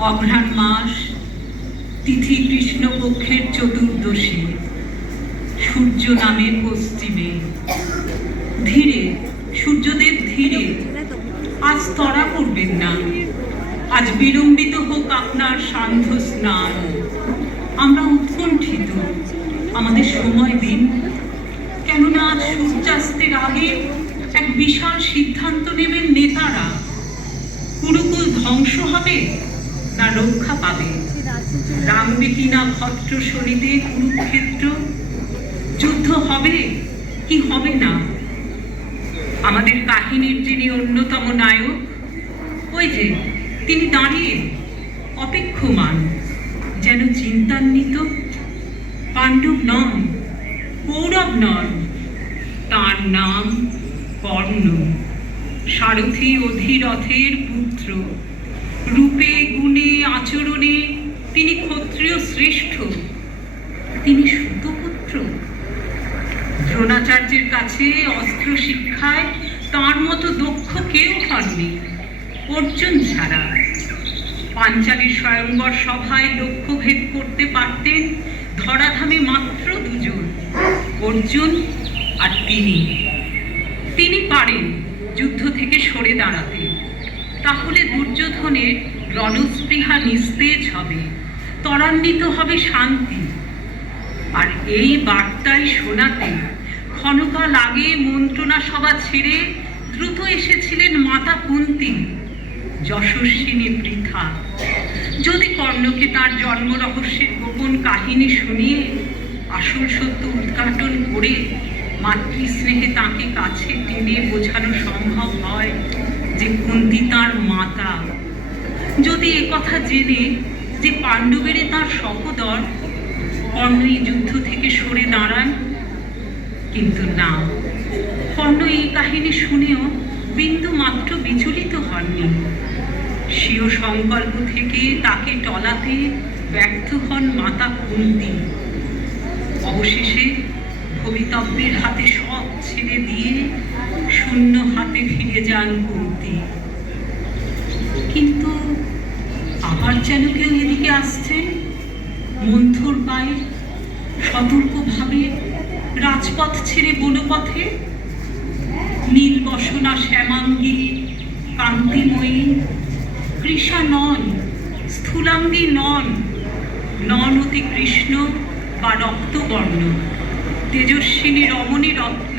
অঘ্রাণ মাস, তিথি কৃষ্ণপক্ষের চতুর্দশী, সূর্য নামে পশ্চিমে। ধীরে, সূর্যদেব ধীরে, আজ তরা করবেন না। আজ বিলম্বিত হোক আপনার সান্ধ্য স্নান। আমরা উৎকণ্ঠিত, আমাদের সময় দিন। কেননা আজ সূর্যাস্তের আগে এক বিশাল সিদ্ধান্ত নেবেন নেতারা। কুরুকুল ধ্বংস হবে? না রক্ষা পাবে। রামবে কিনা ভদ্র শরীরে কুরুক্ষেত্র? যুদ্ধ হবে কি হবে না? আমাদের কাহিনীর যিনি অন্যতম নায়ক, ওই যে তিনি দাঁড়িয়ে অপেক্ষমান, যেন চিন্তান্বিত পাণ্ডব নন, কৌরব নন। তার নাম কর্ণ, সারথি অধিরথের পুত্র। আচরণে তিনি ক্ষত্রিয় শ্রেষ্ঠ, তিনি সুতপুত্র। দ্রোণাচার্যের কাছে অস্ত্র শিক্ষায় তার মতো দক্ষ কেউ হননি, অর্জুন ছাড়া। পাঞ্চালীর স্বয়ংবর সভায় লক্ষ্যভেদ করতে পারতেন ধরাধামে মাত্র দুজন, অর্জুন আর তিনি। তিনি পারেন যুদ্ধ থেকে সরে দাঁড়াতে। তাহলে দুর্যোধনের রণস্পৃহা নিস্তেজ হবে, ত্বরান্বিত হবে শান্তি। আর এই বার্তায় শোনাতে ক্ষণকাল আগে মন্ত্রণা সভা ছেড়ে দ্রুত এসেছিলেন মাতা কুন্তি, যশস্বিনী বৃথা যদি কর্ণকে তার জন্ম রহস্যের গোপন কাহিনী শুনিয়ে, আসল সত্য উদ্ঘাটন করে মাতৃস্নেহে তাকে কাছে টেনে বোঝানো সম্ভব হয় যে কুন্তি তার মাতা। যদি এ কথা জেনে যে পাণ্ডবেরে তার সহদর কর্ণ এই যুদ্ধ থেকে সরে দাঁড়ান, কিন্তু না। কর্ণ এই কাহিনী শুনেও বিন্দু মাত্র বিচলিত হননি। স্বীয় সংকল্প থেকে তাকে টলাতে ব্যর্থ হন মাতা কুন্তি। অবশেষে ভবিতব্যের হাতে সব ছেড়ে দিয়ে শূন্য হাতে ফিরে যান কুন্তি। কিন্তু কেউ এদিকে আসছেন মন্থর পায়ে সতর্কভাবে রাজপথ ছেড়ে বনপথে নীল বসনা শ্যামাঙ্গী কান্তিময়ী কৃষা নন, স্থূলাঙ্গী নন নন অতি কৃষ্ণ বা রক্তবর্ণ, তেজস্বিনী রমণী রত্ন।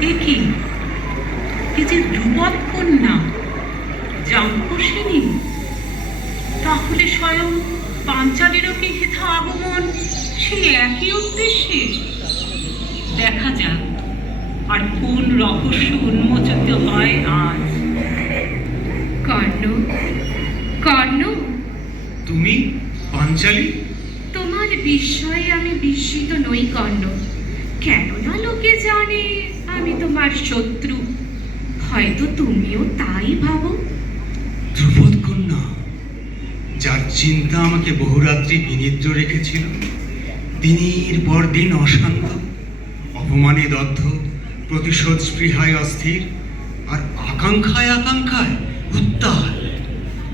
এ কি? এ যে ধ্রুপদ কন্যা জাঙ্কসিনী তাহলে স্বয়ং পাঞ্চালেরও কি হেথা আগমন? সেই একই উদ্দেশ্যে? দেখা যাক। আর কোন রহস্য উন্মোচিত হয় আজ? কর্ণ কর্ণ। তুমি পাঞ্চালী? তোমার বিস্ময়ে আমি বিস্মিত নই কর্ণ। কেননা লোকে জানে আমি তোমার শত্রু। হয়তো তুমিও তাই ভাবো। যার চিন্তা আমাকে বহুরাত্রি বিনিদ্র রেখেছিল দিনের পর দিন অশান্ত অপমানে দগ্ধ প্রতিশোধ স্পৃহায় অস্থির আর আকাঙ্ক্ষায় আকাঙ্ক্ষায় উত্তাল।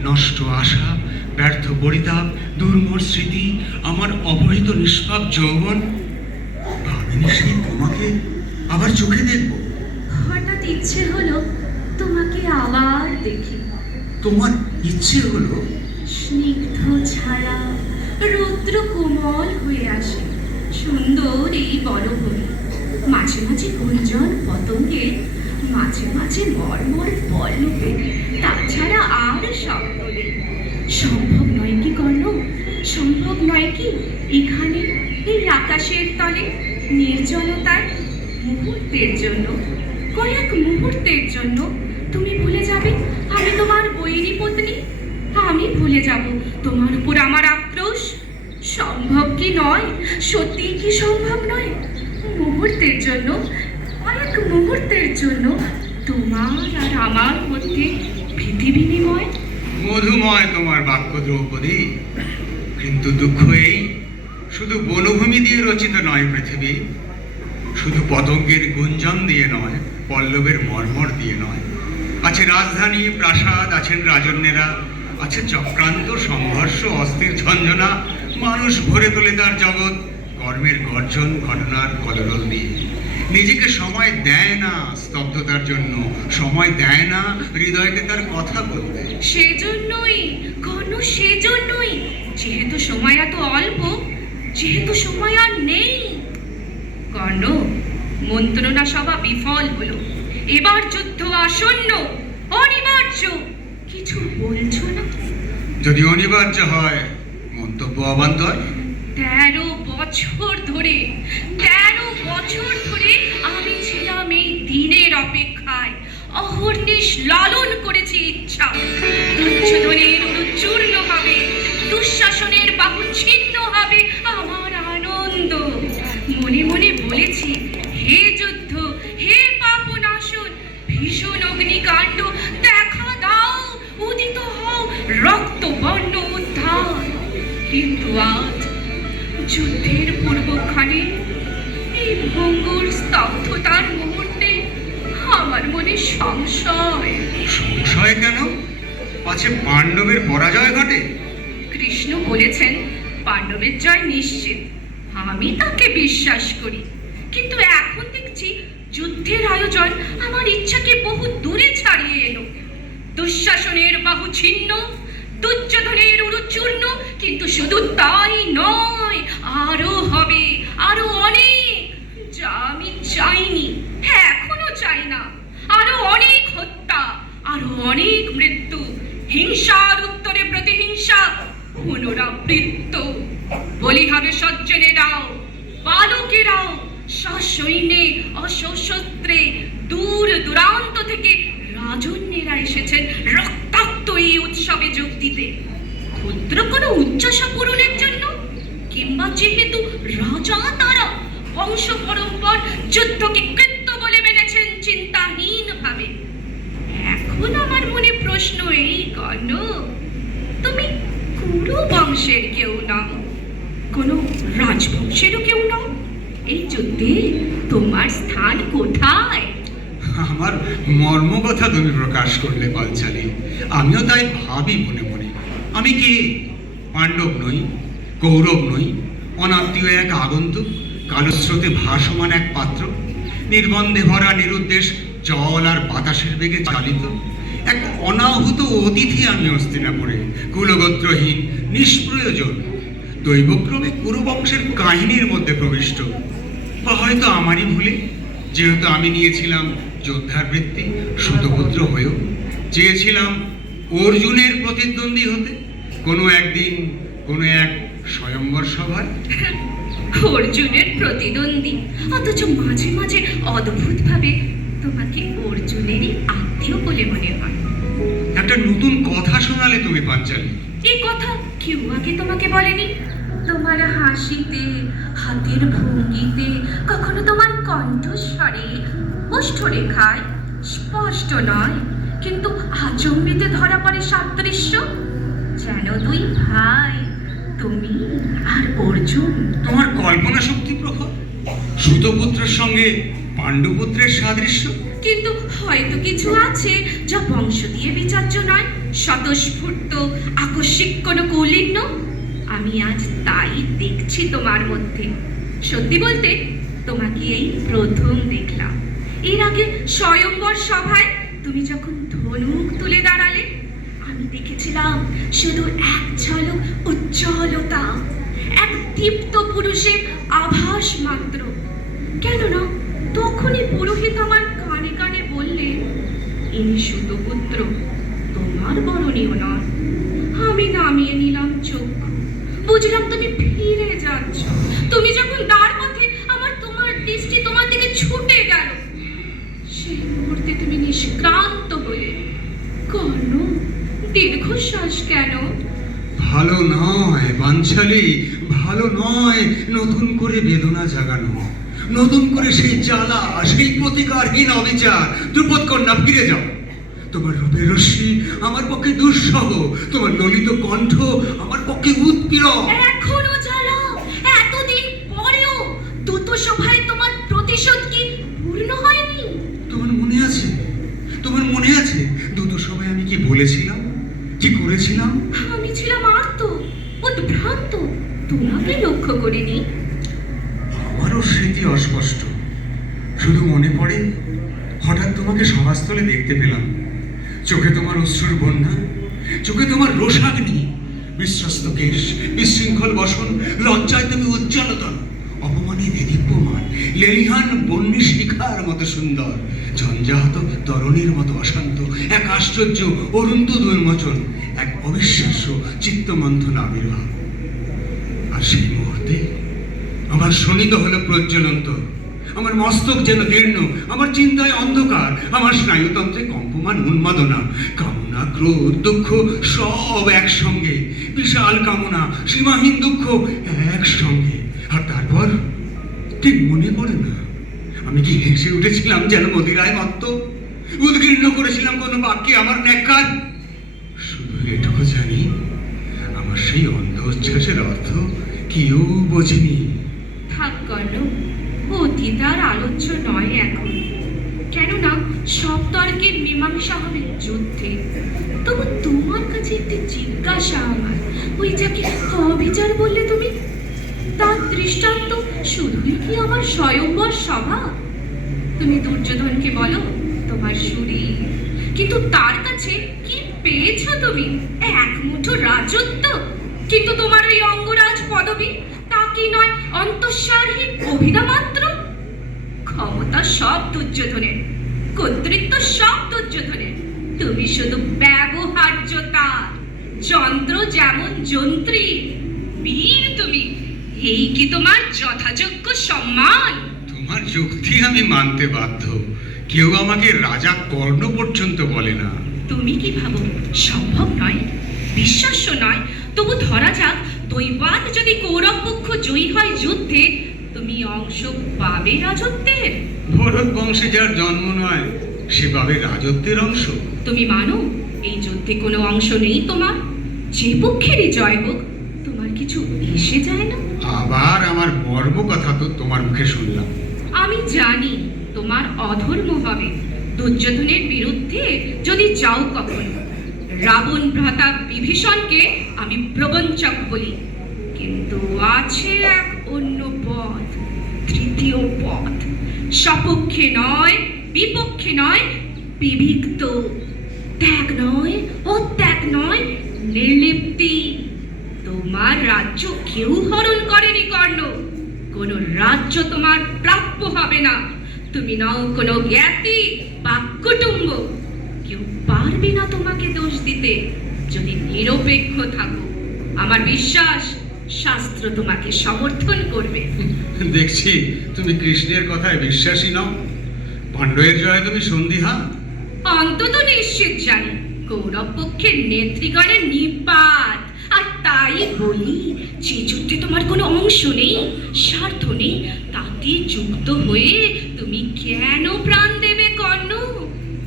নষ্ট আশা ব্যর্থ পরিতাপ দুর্মর স্মৃতি আমার অপহৃত নিষ্পাপ যৌবন। ভাবিনি সেই তোমাকে আবার চোখে দেখব। হঠাৎ ইচ্ছে হলো তোমাকে আবার দেখি। তোমার ইচ্ছে হলো স্নিগ্ধ ছাড়া রৌদ্র কোমল হয়ে আসে। সুন্দর এই বনভূমি। মাঝে মাঝে গুঞ্জন পতঙ্গে, মাঝে মাঝে মর্মর পল্লবে তাছাড়া আর শব্দ নেই। সম্ভব নয় কি কর্ণ? সম্ভব নয় কি এখানে, এই আকাশের তলে? নির্জনতায় মুহূর্তের জন্য। কয়েক মুহূর্তের জন্য। তুমি ভুলে যাবে, আমি তোমার বৈরী পত্নী আমি ভুলে যাব। তোমার উপর আমার আক্রোশ? সম্ভব কি নয়? সত্যি কি সম্ভব নয়? মুহূর্তের জন্য, কয়েক মুহূর্তের জন্য তোমার আর আমার মধ্যে ভীতি বিনিময়? মধুময় তোমার বাক্য দ্রৌপদী। কিন্তু দুঃখ এই, শুধু বনভূমি দিয়ে রচিত নয় পৃথিবী। শুধু পতঙ্গের গুঞ্জন দিয়ে নয়, পল্লবের মর্মর দিয়ে নয়। আছে রাজধানী, প্রাসাদ, আছেন রাজন্যেরা। আছে চক্রান্ত, সংঘর্ষ, অস্থির ঝঞ্ঝনা মানুষ ভরে তোলে তার জগৎ, কর্মের গর্জন, ঘটনার কলরল দিয়ে নিজেকে সময় দেয় না স্তব্ধতার জন্য, সময় দেয় না হৃদয়কে তার কথা বলতে। সেজন্যই কর্ণ সেজন্যই, যেহেতু সময় এত অল্প, যেহেতু সময় আর নেই। কর্ণ, মন্ত্রণা সভা বিফল হলো এবার যুদ্ধ আসন্ন, অনিবার্য। কিছু বলছো না? যদি অনিবার্য হয় মন্তব্য অবান্তর। তেরো বছর ধরে তেরো বছর ধরে আমি ছিলাম এই দিনের অপেক্ষায়। অহর্নিশ লালন করেছি ইচ্ছা। দুর্যোধনের চূর্ণ হবে দুঃশাসনের বাহু ছিন্ন হবে আমার আনন্দ। মনে মনে বলেছি কিন্তু আজ যুদ্ধের পূর্বক্ষণে এই ভঙ্গুর স্তব্ধতার মুহূর্তে আমার মনে সংশয়। সংশয় কেন? পাছে পাণ্ডবের পরাজয় ঘটে? কৃষ্ণ বলেছেন পাণ্ডবের জয় নিশ্চিত। আমি তাকে বিশ্বাস করি। কিন্তু এখন দেখছি যুদ্ধের আয়োজন আমার ইচ্ছাকে বহু দূরে ছাড়িয়ে এলো। দুঃশাসনের বাহু ছিন্ন দুর্যোধনের উরুচূর্ণ কিন্তু শুধু তাই নয়, আরও হবে, আরও অনেক, যা আমি চাইনি হ্যাঁ এখনও চাই না। আরও অনেক হত্যা, আরও অনেক মৃত্যু উত্তরে প্রতিহিংসা, পুনরাবৃত্ত। বলি হবে সজ্জনেরাও বালকেরাও সসৈন্যে অসশস্ত্রে, দূর দূরান্ত থেকে রাজন্যেরা এসেছেন, রক্তাক্ত এই উৎসবে যোগ দিতে। ক্ষুদ্র কোনো উচ্চাসা পূরণের জন্য, কিংবা যেহেতু রাজা তারা, বংশ পরম্পর যুদ্ধকে কৃত্য বলে মেনেছেন চিন্তাহীন ভাবে। এখন আমার মনে প্রশ্ন এই, কর্ণ, তুমি কুরু বংশের কেউ নাও। কোনো রাজবংশেরও কেউ নাও? এই যুদ্ধে তোমার স্থান কোথায়? আমার মর্ম কথা তুমি প্রকাশ করলে পাঞ্চালি আমিও তাই ভাবি মনে মনে আমি কে পাণ্ডব নই, কৌরব নই, অনাত্মীয় এক আগন্তুক, কালস্রোতে ভাসমান এক পাত্র, নির্বন্ধে ভরা নিরুদ্দেশ জল আর বাতাসের বেগে চালিত, এক অনাহুত অতিথি আমি হস্তিনাপুরে কুলগোত্রহীন, নিষ্প্রয়োজন, দৈবক্রমে কুরুবংশের কাহিনীর মধ্যে প্রবিষ্ট। বা হয়তো আমারই ভুলে, যেহেতু আমি নিয়েছিলাম যোদ্ধার বৃত্তি, সুতপুত্র হয়েও, চেয়েছিলাম অর্জুনের প্রতিদ্বন্দ্বী হতে? কোনো একদিন কোনো এক স্বয়ম্বর সভায়? অর্জুনের প্রতিদ্বন্দ্বী। অথচ মাঝে মাঝে অদ্ভুত ভাবে তোমাকে অর্জুনেরই আত্মীয় বলে মনে হয়। একটা নতুন কথা শোনালে তুমি পাঞ্চালি। এই কথা কেউ আগে তোমাকে বলেনি? তোমার হাসিতে হাতের ভঙ্গিতে কখনো তোমার কণ্ঠস্বরে ওষ্ঠরেখায় স্পষ্ট নয়। কিন্তু আচম্বিতে ধরা পড়ে সাদৃশ্য যেন দুই ভাই তুমি আর অর্জুন। তোমার কল্পনা শক্তি প্রখর। সুতপুত্রের সঙ্গে পাণ্ডুপুত্রের সাদৃশ্য। কিন্তু হয়তো কিছু আছে যা বংশ দিয়ে বিচার্য নয়। স্বতঃস্ফূর্ত আকস্মিক কোনো কৌলিন্য। আমি আজ তাই দেখছি তোমার মধ্যে। সত্যি বলতে তোমাকে এই প্রথম দেখলাম। এর আগে স্বয়ংবর সভায় তুমি যখন ধনুক তুলে দাঁড়ালে, আমি দেখেছিলাম শুধু এক ঝলক উজ্জ্বলতা, এক দীপ্ত পুরুষের আভাস মাত্র। কেননা, তখনই পুরোহিত আমার কানে কানে বললে ইনি সুতপুত্র তোমার বরণীয় নয়। আমি নামিয়ে নিলাম চোখ বুঝলাম তুমি ফিরে যাচ্ছ। তুমি যখন দ্বার পথে আমার তোমার দৃষ্টি তোমার দিকে ছুটে গেল সেই মুহূর্তে তুমি নিষ্ক্রান্ত হলে কর্ণ দীর্ঘশ্বাস কেন? ভালো নয় বাঞ্ছালি। ভালো নয় নতুন করে বেদনা জাগানো। নতুন করে সেই জ্বালা সেই প্রতিকারহীন অবিচার। দ্রুপদ কন্যা ফিরে যাও। তোমার রূপের রশ্মি আমার পক্ষে দুঃসহ। তোমার ললিত কণ্ঠ আমার পক্ষে উৎপীড়ন। এখনও জ্বালা। এতদিন পরেও দ্রুত সভায় তোমার প্রতিশোধ কি পূর্ণ হয়নি? তোমার মনে আছে? তোমার মনে আছে? দুটো সময় আমি কি বলেছিলাম? করেছিলাম আমি ছিলাম আর্ত উদ্ভ্রান্ত। তোমাকে লক্ষ্য করিনি। আমারও স্মৃতি অস্পষ্ট। শুধু মনে পড়ে হঠাৎ তোমাকে সভাস্থলে দেখতে পেলাম। চোখে তোমার অশ্রুর বন্যা চোখে তোমার রোষাগ্নি। বিশ্বস্ত কেশ বিশৃঙ্খল বসন লজ্জায় তুমি উজ্জ্বলতন অপমানে দেদীপ্যমান লেলিহান বন্যী শিখার মতো সুন্দর ঝঞ্ঝাহত তরণীর মতো অশান্ত এক আশ্চর্য অরুন্ত দুর্মোচন। অবিশ্বাস্য চিত্তমন্থন আবির্ভাব আর সেই মুহূর্তে আমার শোনিত হলো প্রজ্বলন্ত, আমার মস্তক যেন দীর্ণ আমার চিন্তায় অন্ধকার, আমার স্নায়ুতন্ত্রে কম্পমান উন্মাদনা, কামনা, ক্রোধ, দুঃখ সব একসঙ্গে, বিশাল কামনা, সীমাহীন দুঃখ একসঙ্গে। আর তারপর ঠিক মনে পড়ে না, আমি কি হেসে উঠেছিলাম যেন মদিরায় মত্ত? উদ্গীর্ণ করেছিলাম কোনো বাক্যে আমার ন্যাকার এটুকু জানি, আমার সেই অন্ধ উচ্ছ্বাসের অর্থ কেউ বোঝেনি। থাক কর্ণ অতীত আর আলোচ্য নয় এখন। কেননা, সব তর্কের মীমাংসা হবে যুদ্ধে। তবু তোমার কাছে একটি জিজ্ঞাসা আমার, ওই যাকে অবিচার বললে তুমি? তার দৃষ্টান্ত শুধুই কি আমার স্বয়ংবর সভা তুমি দুর্যোধনকে বলো, তোমার শরীর। কিন্তু তার কাছে পেয়েছ তুমি? এক মুঠো রাজত্ব? কিন্তু তোমার ওই অঙ্গরাজ পদবী, তা কি নয় অন্তঃসারহীন অভিধা মাত্র? ক্ষমতা সব দুর্যোধনের, কর্তৃত্ব সব দুর্যোধনের। তুমি শুধু ব্যবহার্যতা যন্ত্র যেমন যন্ত্রী। বীর তুমি, এই কি তোমার যথাযোগ্য সম্মান? তোমার যুক্তি আমি মানতে বাধ্য। কেউ আমাকে রাজা কর্ণ পর্যন্ত বলে না। তুমি কি ভাবো? সম্ভব নয়। বিশ্বাস্য নয়। তবু ধরা যাক দৈবাত যদি কৌরব পক্ষ জয়ী হয় যুদ্ধে তুমি অংশ পাবে রাজত্বের। ভরত বংশে যার জন্ম নয় সে পাবে রাজত্বের অংশ। তুমি মানো এই যুদ্ধে কোনো অংশ নেই তোমার। যে পক্ষেরই জয় হোক তোমার কিছু এসে যায় না। আবার আমার মর্ম কথা তো তোমার মুখে শুনলাম। আমি জানি তোমার অধর্ম হবে। দুর্যোধনের বিরুদ্ধে যদি যাও কখনো? রাবণ ভ্রাতা বিভীষণকে আমি প্রবঞ্চক বলি। কিন্তু আছে এক অন্য পথ, তৃতীয় পথ। সপক্ষে নয়, বিপক্ষে নয়, বিভিক্ত। ত্যাগ নয়, অত্যাগ নয়, নির্লিপ্তি। তোমার রাজ্য কেউ হরণ করেনি কর্ণ। কোনো রাজ্য তোমার প্রাপ্য হবে না। তুমি নও কোনো জ্ঞাতি বা কুটুম্ব। কেউ পারবে না তোমাকে দোষ দিতে। যদি নিরপেক্ষ থাকো আমার বিশ্বাস শাস্ত্র তোমাকে সমর্থন করবে। দেখছি তুমি কৃষ্ণের কথায় বিশ্বাসী নও। পাণ্ডবের জয় তুমি সন্ধিহা অন্তত নিশ্চিত জানি কৌরব পক্ষের নেত্রীগণের নিপাত। আর তাই বলি যে যুদ্ধে তোমার কোনো অংশ নেই স্বার্থ নেই তাতে যুক্ত হয়ে তুমি কেন প্রাণ দেবে কর্ণ?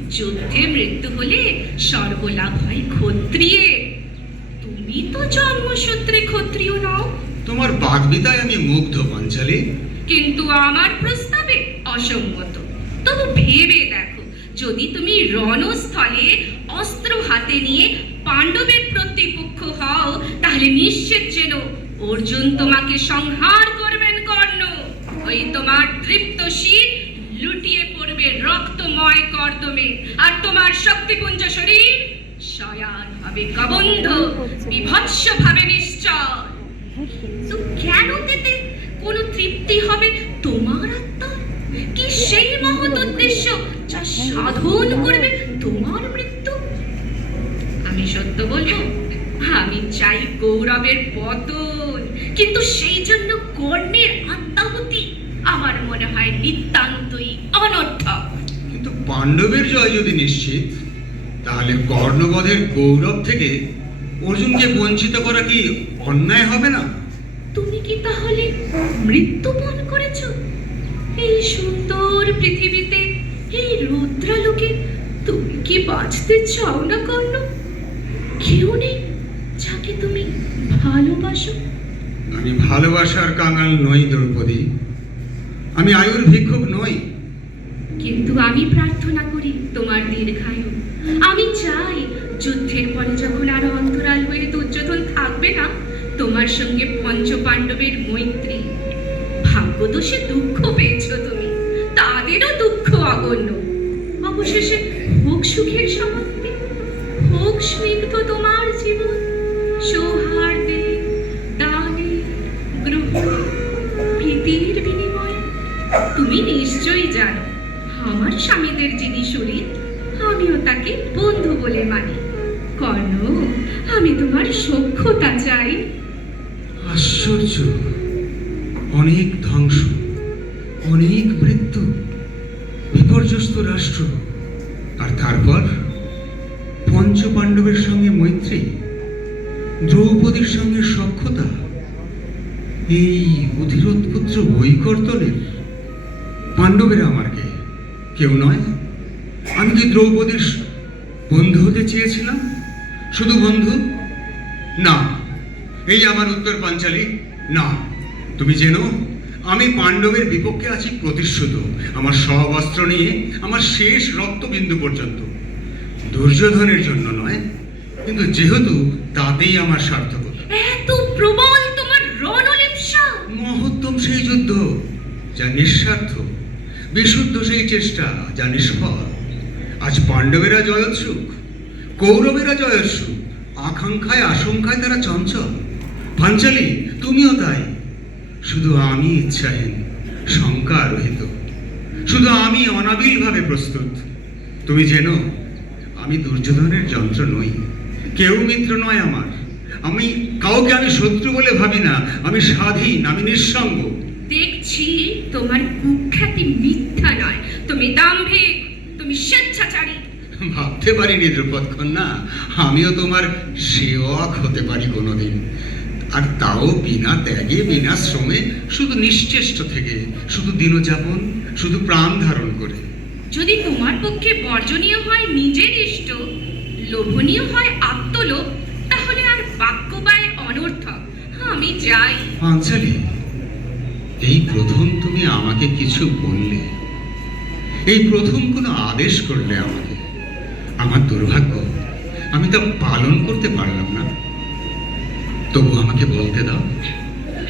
যুদ্ধে মৃত্যু হলে সর্বলাভ হয় ক্ষত্রিয়ে। তুমি তো জন্মসূত্রে ক্ষত্রিয় নও। তোমার বাগবিতায় আমি মুগ্ধ পাঞ্চালী কিন্তু আমার প্রস্তাবে অসম্মত। তবু ভেবে দেখো যদি তুমি রণস্থলে অস্ত্র হাতে নিয়ে পাণ্ডবের প্রতিপক্ষ হও তাহলে নিশ্চিত যেন অর্জুন তোমাকে সংহার কর্ণ ওই তোমার তৃপ্ত শীত লুটিয়ে পড়বে রক্তময় কর্দমে। আর তোমার শক্তিপুঞ্জ শরীর শয়ান হবে কবন্ধ বিভৎস ভাবে নিশ্চয় তো কেন তেতে কোনো তৃপ্তি হবে তোমার আত্মার কি সেই মহৎ উদ্দেশ্য যা সাধন করবে তোমার মৃত্যু? আমি সত্য বলব, আমি চাই গৌরবের পতন। কিন্তু সেই জন্য মনে হয় নিতান্তই অনর্থক। কিন্তু পাণ্ডবের জয় যদি নিশ্চিত তাহলে কর্ণবধের গৌরব থেকে অর্জুনকে বঞ্চিত করা কি অন্যায় হবে না? তুমি কি তাহলে মৃত্যুপণ করেছ? এই সুন্দর পৃথিবীতে এই রুদ্রালোকে তুমি কি বাঁচতে চাও না কর্ণ? কেউ নেই যাকে তুমি ভালোবাসো। আমি ভালোবাসার কাঙাল নই দ্রৌপদী। আমি আয়ুর ভিক্ষুক নই। কিন্তু আমি প্রার্থনা করি তোমার দীর্ঘায়ু। আমি চাই যুদ্ধের পরে যখন আরও অন্তর তোমার সঙ্গে পঞ্চপাণ্ডবের মৈত্রী। ভাগ্যদোষে দুঃখ পেয়েছ তুমি, তাদেরও দুঃখ অগণ্য। অবশেষে হোক সুখের সমাপ্তি হোক স্নিগ্ধ তোমার জীবন। সৌহার্দে তুমি নিশ্চয়ই জানো, আমার স্বামীদের যিনি শরীর, আমিও তাকে বন্ধু বলে মানি। কর্ণ, আমি তোমার সক্ষতা চাই। আশ্চর্য। অনেক ধ্বংস, অনেক মৃত্যু, বিপর্যস্ত রাষ্ট্র, আর তারপর পঞ্চপাণ্ডবের সঙ্গে মৈত্রী, দ্রৌপদীর সঙ্গে সখ্যতা, এই অধীরথপুত্র বৈকর্তনের পাণ্ডবেরা আমার কে কেউ নয়। আমি কি দ্রৌপদীর বন্ধু হতে চেয়েছিলাম শুধু বন্ধু? না। এই আমার উত্তর পাঞ্চালী না। তুমি জেনো আমি পাণ্ডবের বিপক্ষে আছি প্রতিশ্রুত। আমার সব অস্ত্র নিয়ে আমার শেষ রক্তবিন্দু পর্যন্ত। দুর্যোধনের জন্য নয় কিন্তু যেহেতু তাতেই আমার সার্থকতা। এত প্রবল তোমার রণলিপ্সা মহত্তম সেই যুদ্ধ যা নিঃস্বার্থ। বিশুদ্ধ সেই চেষ্টা যা নিষ্ফল। আজ পাণ্ডবেরা জয়োৎসুক কৌরবেরা জয়োৎসুক আকাঙ্ক্ষায়, আশঙ্কায় তারা চঞ্চল। পাঞ্চালী তুমিও তাই। শুধু আমি ইচ্ছাহীন, শঙ্কা রহিত। শুধু আমি অনাবিলভাবে প্রস্তুত। তুমি জেনো, আমি দুর্যোধনের যন্ত্র নই। কেউ মিত্র নয় আমার। আমি কাউকে আমি শত্রু বলে ভাবি না। আমি স্বাধীন, আমি নিঃসঙ্গ। দেখছি তোমার কুখ্যাতি মিথ্যা তুমি দাম্ভিক তুমি স্বেচ্ছাচারী। ভাবতে পারিনি দ্রুপদ কন্যা আমিও তোমার সেবক হতে পারি কোনোদিন। আর তাও বিনা ত্যাগে বিনা শ্রমে শুধু নিশ্চেষ্ট থেকে শুধু দিনযাপন শুধু প্রাণ ধারণ করে। যদি তোমার পক্ষে বর্জনীয় হয় নিজের ইষ্ট লোভনীয় হয় আত্মলোভ তাহলে আর বাক্যবায় অনর্থক আমি যাই। পাঞ্চালি এই প্রথম তুমি আমাকে কিছু বললে। এই প্রথম কোনো আদেশ করলে আমাকে। আমার দুর্ভাগ্য, আমি তা পালন করতে পারলাম না। তবু আমাকে বলতে দাও,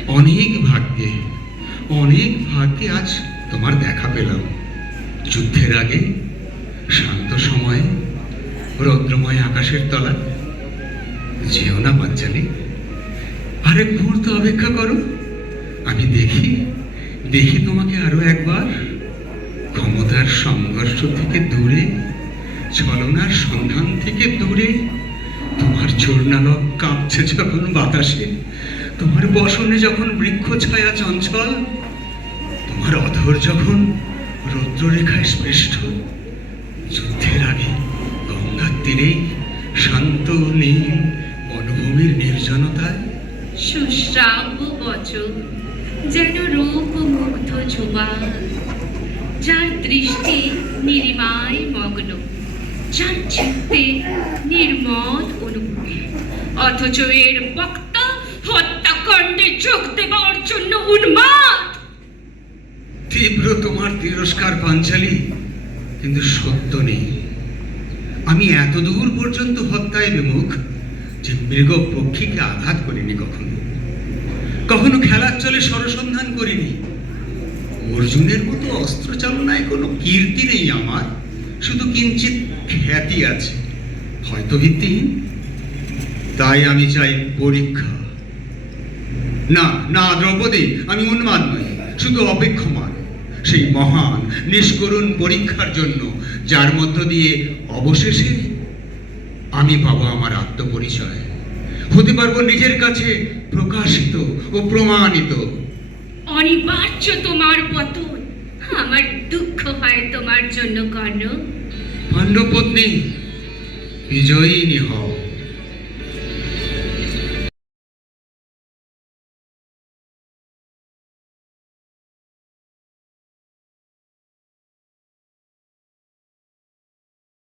অনেক ভাগ্যে অনেক ভাগ্যে আজ তোমার দেখা পেলাম। যুদ্ধের আগে, শান্ত সময়ে, রৌদ্রময় আকাশের তলায়। যেও না পাঞ্চালি আরেক মুহূর্ত অপেক্ষা করো। আমি দেখি দেখি তোমাকে আরও একবার। ক্ষমতার সংঘর্ষ থেকে দূরে, ছলনার সন্ধান থেকে দূরে, তোমার চূর্ণালক কাঁপছে যখন বাতাসে, তোমার বসনে যখন বৃক্ষ ছায়া চঞ্চল, তোমার অধর যখন রৌদ্ররেখায় স্পৃষ্ট, যুদ্ধের আগে গঙ্গার তীরে শান্ত নীল বনভূমির নির্জনতায়। সুশ্রাব্য বচন, যেন রূপ মুগ্ধ যুবা যার দৃষ্টি নিরিমায় মগ্ন, যার চিত্তে নির্মল অনুভূতি। অথচ এর বক্তা হত্যাকাণ্ডে যোগ দেবার জন্য উন্মাদ। তীব্র তোমার তিরস্কার পাঞ্চালি, কিন্তু সত্য নেই। আমি এত দূর পর্যন্ত হত্যায় বিমুখ যে মৃগ পক্ষীকে আঘাত করিনি কখনো। কখনো খেলার চলে সরসন্ধান করিনি। অর্জুনের মতো অস্ত্র চালনায় কোনো কীর্তি নেই আমার, শুধু কিঞ্চিত খ্যাতি আছে। হয়তো ভিত্তিহীন? তাই আমি চাই পরীক্ষা। না না, দ্রৌপদী, আমি উন্মাদ নই, শুধু অপেক্ষমান। সেই মহান, নিষ্করুণ পরীক্ষার জন্য, যার মধ্য দিয়ে অবশেষে আমি পাবো আমার আত্মপরিচয়। হতে পারব নিজের কাছে প্রকাশিত ও প্রমাণিত। অনিবার্য তোমার পতন। আমার দুঃখ হয় তোমার জন্য কর্ণ। পাণ্ডপত্নী বিজয়িনী হও।